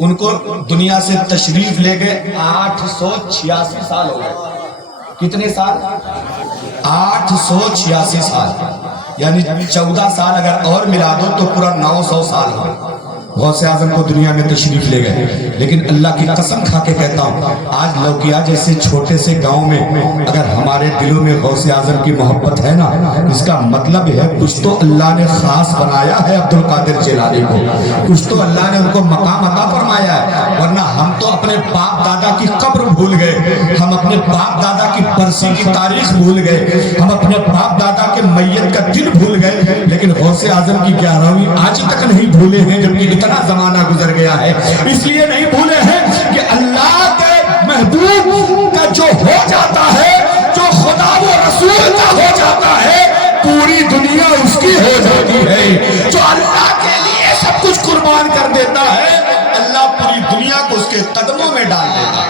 ان کو دنیا سے تشریف لے گئے 886 سال ہو گئے. کتنے سال؟ 886 سال. یعنی 14 سال اگر اور ملا دو تو پورا 900 سال ہو گئے. غوث اعظم کو دنیا میں تشریف لے گئے. لیکن اللہ کی قسم کھا کے کہتا ہوں، آج لوکیا جیسے چھوٹے سے گاؤں میں اگر ہمارے دلوں میں غوث اعظم کی محبت ہے نا، اس کا مطلب ہے کچھ تو اللہ نے خاص بنایا ہے عبد القادر جیلانی کو، کچھ تو اللہ نے ان کو مقام عطا فرمایا ہے. ورنہ ہم تو اپنے باپ دادا کی قبر بھول گئے، ہم اپنے باپ دادا کی برسی کی تاریخ بھول گئے، ہم اپنے باپ دادا کے میت کا دن بھول گئے. لیکن غوث اعظم کی 11ویں آج تک نہیں بھولے ہیں، جبکہ اتنا زمانہ گزر گیا ہے. اس لیے نہیں بھولے ہیں کہ اللہ کے محبوب کا جو ہو جاتا ہے، جو خدا و رسول کا ہو جاتا ہے، پوری دنیا اس کی ہو جاتی ہے. جو اللہ کے لیے سب کچھ قربان کر دیتا ہے، اللہ پوری دنیا کو اس کے قدموں میں ڈال دیتا ہے.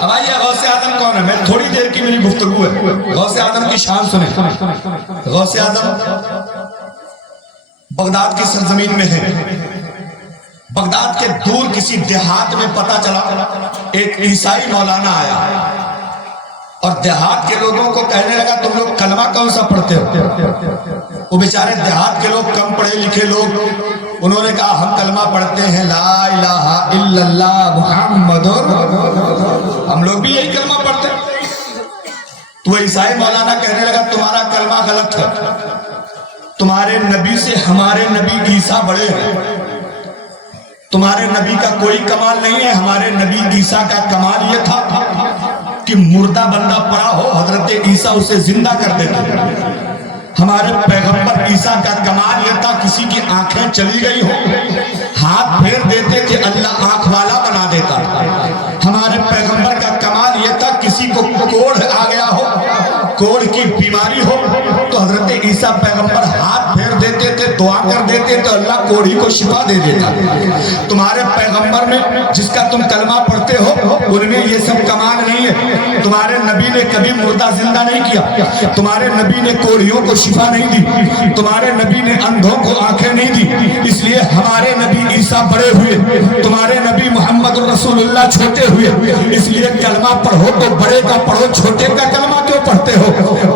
اب آئیے غوث اعظم کون ہے؟ میں تھوڑی دیر کی میری گفتگو ہے، غوث اعظم کی شان سنیں. غوث اعظم بغداد کی سرزمین میں ہے. بغداد کے دور کسی دیہات میں پتہ چلا ایک عیسائی مولانا آیا اور دیہات کے لوگوں کو کہنے لگا تم لوگ کلمہ کون سا پڑھتے ہو؟ وہ بیچارے دیہات کے لوگ کم پڑھے لکھے لوگ، انہوں نے کہا ہم کلمہ پڑھتے ہیں لا الہ الا اللہ محمد، ہم لوگ بھی یہی کلمہ پڑھتے ہیں. تو عیسائی مولانا کہنے لگا تمہارا کلمہ غلط ہے، تمہارے نبی سے ہمارے نبی عیسیٰ بڑے ہیں. تمہارے نبی کا کوئی کمال نہیں ہے، ہمارے نبی عیسیٰ کا کمال یہ تھا کہ مردہ بندہ پڑا ہو حضرت عیسیٰ اسے زندہ کر دیتے. ہمارے پیغمبر عیسیٰ کا کمال یہ تھا کسی کی آنکھیں چلی گئی ہو ہاتھ پھیر دیتے تھے اللہ آنکھ والا بنا دیتا. ہمارے پیغمبر کا کمال یہ تھا کسی کو کوڑھ آ گیا ہو، کوڑھ کی بیماری ہو تو حضرت عیسیٰ پیغمبر ہاتھ پھیر دیتے تھے، دعا کر دیتے تو اللہ کوڑھی کو شفا دے دیتا. تمہارے پیغمبر میں جس کا تم کلمہ پڑھتے ہو ان میں یہ سب کمال نہیں ہے. تمہارے نبی نے کبھی مردہ زندہ نہیں کیا، تمہارے نبی نے کوڑھیوں کو شفا نہیں دی، تمہارے نبی نے اندھوں کو آنکھیں نہیں دی. اس لیے ہمارے نبی عیسیٰ بڑے ہوئے، تمہارے نبی محمد رسول اللہ چھوٹے ہوئے. اس لیے کلمہ پڑھو تو بڑے کا پڑھو، چھوٹے کا کلمہ کیوں پڑھتے ہو؟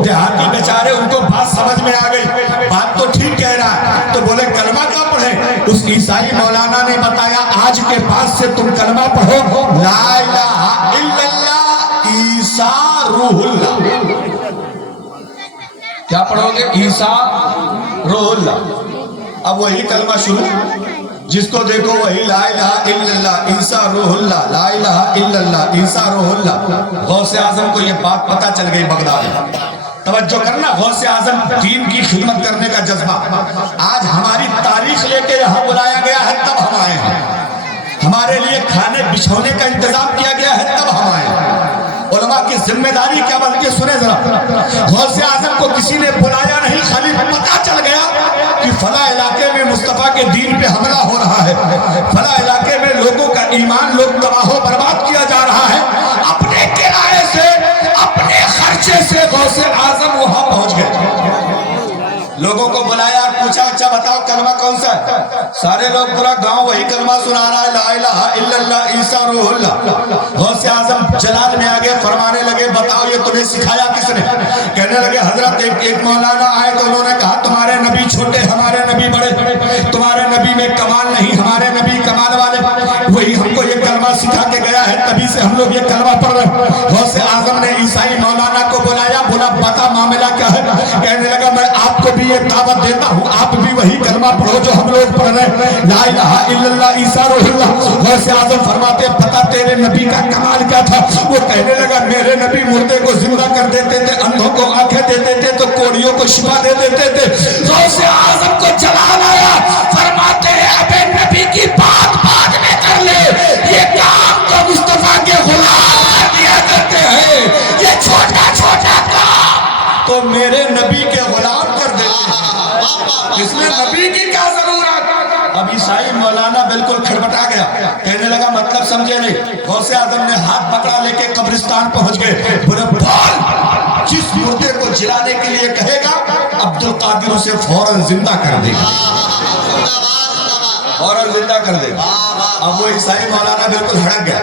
دیہاتی بیچارے ان کو بات سمجھ میں آ گئی، بات تو ٹھیک کہہ رہا ہے، تو بولے کلمہ کیا پڑھیں؟ اس عیسائی مولانا نے بتایا آج کے بعد سے تم کلمہ پڑھو لا الہ الا اللہ عیسیٰ روح اللہ. کیا پڑھو گے؟ عیسیٰ روح اللہ. اب وہی کلمہ شروع، جس کو دیکھو وہی لا الہ الا اللہ عیسیٰ روح اللہ، لا الہ الا اللہ عیسیٰ روح اللہ. غوث اعظم کو یہ بات پتہ چل گئی بغداد میں. توجہ کرنا، غوث اعظم دین کی خدمت کرنے کا جذبہ. آج ہماری تاریخ لے کے یہاں بلایا گیا ہے تب ہم آئے ہیں، ہمارے لیے کھانے بچھونے کا انتظام کیا گیا ہے تب ہم آئے ہیں. علماء کی ذمہ داری کیا بلکہ سنیں ذرا، غوث اعظم کو کسی نے بلایا نہیں، خالی پتہ چل گیا کہ فلاں علاقے میں مصطفیٰ کے دین پہ حملہ ہو رہا ہے، فلاں علاقے میں لوگوں کا ایمان لوگ تباہ و برباد کیا جا رہا ہے. اپنے کرائے سے اپنے خرچے سے غوث اعظم وہاں پہنچ گئے. لوگوں کو بلایا، پوچھا اچھا بتاؤ کلمہ کون سا ہے؟ سارے لوگ پورا گاؤں وہی کلمہ سنا رہا ہے لا الہ الا اللہ عیسیٰ روح اللہ. غوث اعظم جلال میں آگے فرمانے لگے بتاؤ یہ تمہیں سکھایا کس نے؟ کہنے لگے حضرت ایک مولانا آئے تو انہوں نے کہا تمہارے نبی چھوٹے ہمارے نبی بڑے، تمہارے نبی میں کمال نہیں ہمارے نبی کمال والے. وہی ہم کو یہ کلمہ سکھا کے گیا ہے، تبھی سے ہم لوگ یہ کلمہ پڑھ رہے ہیں. غوث اعظم نے عیسائی مولانا کو بلایا، بولا بتا معاملہ کیا ہے؟ کہنے لگا میں آپ کو بھی یہ دعوت دیتا ہوں آپ بھی وہی کلمہ پڑھو جو ہم لوگ پڑھ رہے ہیں لا الہ الا اللہ عیسیٰ روح اللہ. غوث اعظم فرماتے ہیں پتہ تیرے نبی کا کمال کیا تھا؟ وہ کہنے لگا میرے نبی مردے کو زندہ کر دیتے تھے، اندھوں کو آنکھیں دیتے تھے تو کوڑیوں کو شفا دے دیتے تھے. غوث اعظم کو جلال آیا، فرماتے ہیں ابے نبی کی بات بعد میں کر لے، یہ کام تو مصطفیٰ کے غلام کیا کرتے ہیں، یہ چھوٹا چھوٹا کام تو میرے نبی کے غلام کر دیتے ہیں، اس میں نبی کی کیا ضرورت؟ اب عیسائی مولانا بالکل کھڑبٹا گیا، کہنے لگا مطلب سمجھے نہیں. غوث اعظم نے ہاتھ پکڑا لے کے قبرستان پہنچ گئے، بولے بھول جس مردے کو جلانے کے لیے کہے گا عبد القادر اسے فوراً زندہ کر دے گا، فوراً زندہ کر دے گا. اب وہ عیسائی مولانا بالکل ہڑک گیا,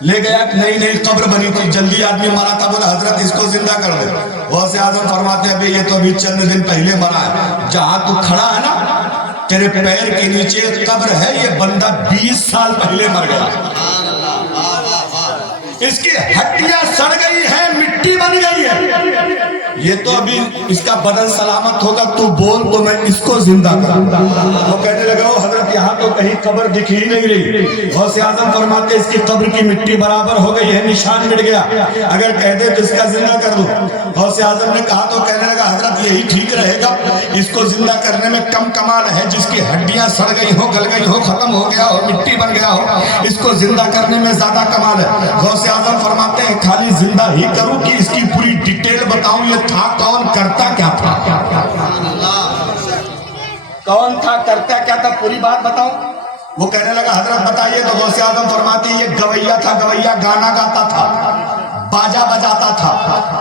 لے گیا نئی نئی قبر بنی تھی, جلدی آدمی مرا تھا, بولا حضرت اس کو زندہ کر دے. غوث اعظم فرماتے ہیں بھئی یہ تو ابھی چند دن پہلے مرا ہے, جہاں تو کھڑا ہے نا تیرے پیر کے نیچے قبر ہے, یہ بندہ 20 سال پہلے مر گیا, اس کی ہڈیاں سڑ گئی ہیں, مٹی بن گئی ہے, یہ تو ابھی اس کا بدن سلامت ہوگا, تو بول تو میں اس کو زندہ کروں. وہ کہنے لگا حضرت یہاں تو کہیں قبر دکھ ہی نہیں رہی. غوث اعظم فرماتے اس کی قبر کی مٹی برابر ہو گئی ہے, نشان مٹ گیا, اگر کہہ دے تو اس کا زندہ کر دوں. غوث اعظم نے کہا تو کہنے لگا حضرت یہی ٹھیک رہے گا, اس کو زندہ کرنے میں کم کمال ہے, جس کی ہڈیاں سڑ گئی ہو, گل گئی ہو, ختم ہو گیا ہو, مٹی بن گیا ہو, اس کو زندہ کرنے میں زیادہ کمال ہے. غوث اعظم فرماتے ہیں خالی زندہ ہی کروں کہ اس کی پوری ڈیٹیل بتاؤں, یہ تھا کون, کرتا کیا تھا, کون تھا, کرتا کیا تھا, پوری بات بتاؤں. وہ کہنے لگا حضرت بتائیے. تو غوث اعظم فرماتے ہیں یہ گویا تھا, گویا گانا گاتا تھا, باجا بجاتا تھا,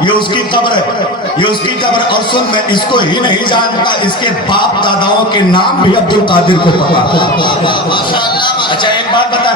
یہ اس کی قبر ہے, یہ اس کی قبر. اور سن, میں اس کو ہی نہیں جانتا, اس کے باپ داداؤں کے نام بھی عبد القادر کو پتا. اچھا ایک بات بتا,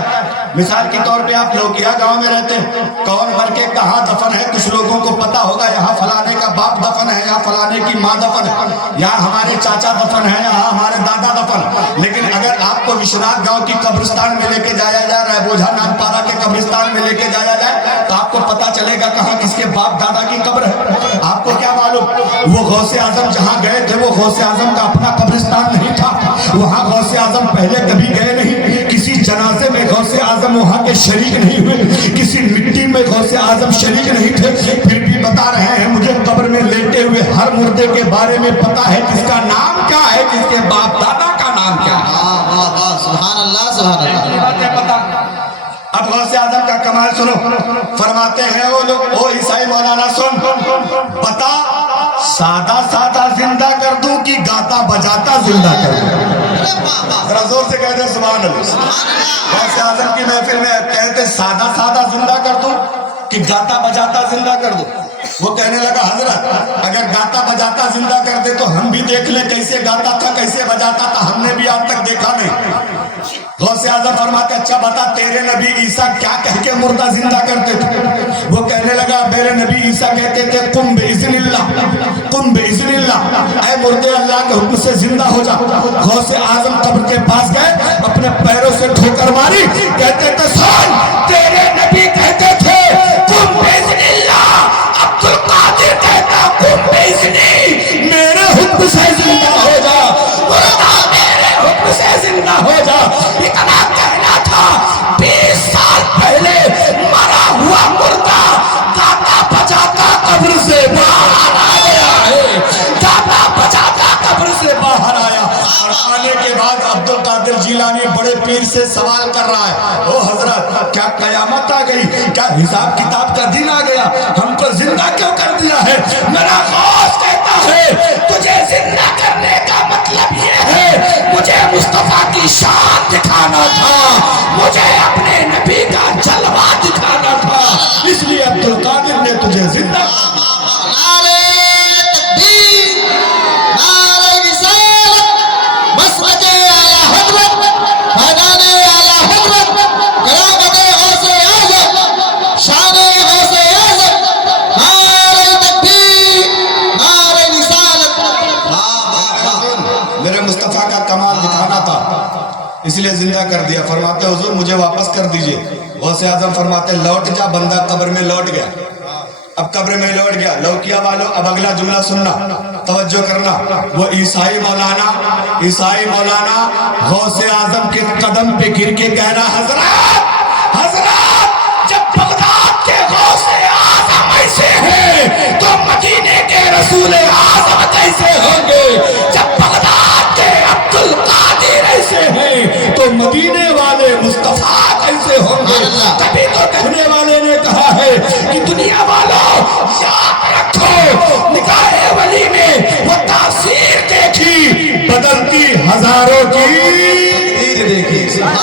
مثال کے طور پہ آپ لوکیا گاؤں میں رہتے ہیں, کون مر کے کہاں دفن ہے کچھ لوگوں کو پتا ہوگا, یہاں فلانے کا باپ دفن ہے, یہاں فلانے کی ماں دفن ہے, یہاں ہمارے چاچا دفن ہے, یہاں ہمارے دادا دفن. لیکن اگر آپ کو وشوநாتھ گاؤں کی قبرستان میں لے کے جایا جائے, رائے بوجھا نام پارا کے قبرستان میں لے کے جایا جائے, تو آپ کو پتا چلے گا کہاں کس کے باپ دادا کی قبر ہے. آپ کو کیا معلوم, وہ غوث اعظم جہاں گئے تھے وہ غوث اعظم کا اپنا قبرستان نہیں تھا, وہاں غوث اعظم پہلے کبھی گئے نہیں, کسی جنازے میں غوث اعظم وہاں کے شریک نہیں ہوئے, کسی مٹی میں غوث اعظم شریک نہیں تھے, پھر بھی بتا رہے ہیں مجھے قبر میں لیٹے ہوئے ہر مردے کے بارے میں پتا ہے, کس کا نام کیا ہے, کس کے باپ دادا کا نام کیا ہے. سبحان اللہ سبحان اللہ. باتیں پتا. اب غوث اعظم کا کمال سنو, فرماتے ہیں وہ لوگ, او عیسائی مولانا سن, پتا سادہ سادہ زندہ کر دوں کہ گاتا بجاتا زندہ کر دوں. ذرا زور سے کہتے ہیں سبحان اللہ. غوث اعظم کی محفل میں کہتے سادہ سادہ زندہ کر دوں کہ گاتا بجاتا زندہ کر دوں. وہ کہنے لگا حضرت اگر گاتا بجاتا زندہ کر دے تو ہم بھی دیکھ لیں کیسے گاتا تھا, کیسے بجاتا تھا, ہم نے بھی آج تک دیکھا نہیں. غوث اعظم فرماتے اچھا بتا تیرے نبی عیسیٰ کیا کہہ کے مردہ زندہ کرتے تھے. وہ کہنے لگا میرے نبی عیسیٰ کہتے تھے قم باذن اللہ, قم باذن اللہ, اے مردے اللہ کے حکم سے زندہ ہو جا. غوث اعظم قبر کے پاس گئے, اپنے پیروں سے ٹھوکر ماری, کہتے تھے سن تیرے نبی کہتے تھے قم باذن اللہ, عبد القادر کہتا قم باذنی, میرے حکم سے زندہ ہو جا, مردہ میرے حکم سے زندہ ہو جا. اتنا کہنا تھا, 20 سال پہلے مرا ہوا مردہ گاتا بجاتا قبر سے باہر آیا ہے, گاتا بجاتا قبر سے باہر آیا. اور آنے کے بعد عبد القادر جیلانی بڑے پیر سے سوال کر رہا ہے, او حضرت کیا قیامت آ گئی, کیا حساب کتاب کا دن آ گیا, ہم کو زندہ کیوں کر دیا ہے. میرا غوث کہتا ہے تجھے زندہ کرنے کا مطلب یہ ہے مجھے مصطفیٰ کی شان دکھانا تھا, مجھے اپنے نبی کا جلوہ دکھانا تھا, اس لیے عبد القادر نے تجھے زندہ. نعرہ تکبیر, نعرہ رسالت, مسلک اعلی حضرت, میدان اعلی حضرت, کرامت غوث اعظم, شان غوث اعظم, نعرہ تکبیر, نعرہ رسالت. میرے مصطفیٰ کا کمال دکھانا تھا اس لیے زندہ کر دیا. فرماتے حضور مجھے واپس کر دیجئے. غوث اعظم فرماتے لوٹ جا. بندہ قبر میں لوٹ گیا, اب قبر میں لوٹ گیا. لوکیا والوں اب اگلا جملہ سننا, توجہ کرنا. وہ عیسائی مولانا, عیسائی مولانا غوث اعظم کے قدم پہ گر کے کہہ رہا حضرت, حضرت جب بغداد کے غوث اعظم ایسے ہیں تو مدینے کے رسول اعظم کیسے ہوں گے, جب بغداد کے عبد القادر ایسے ہیں تو مدینے والے مصطفیٰ کیسے ہوں گے. تبھی تو کہنے والے نے کہا ہے کہ دنیا والوں یاد رکھو نگاہ ولی میں وہ تاثیر دیکھی بدلتی ہزاروں کی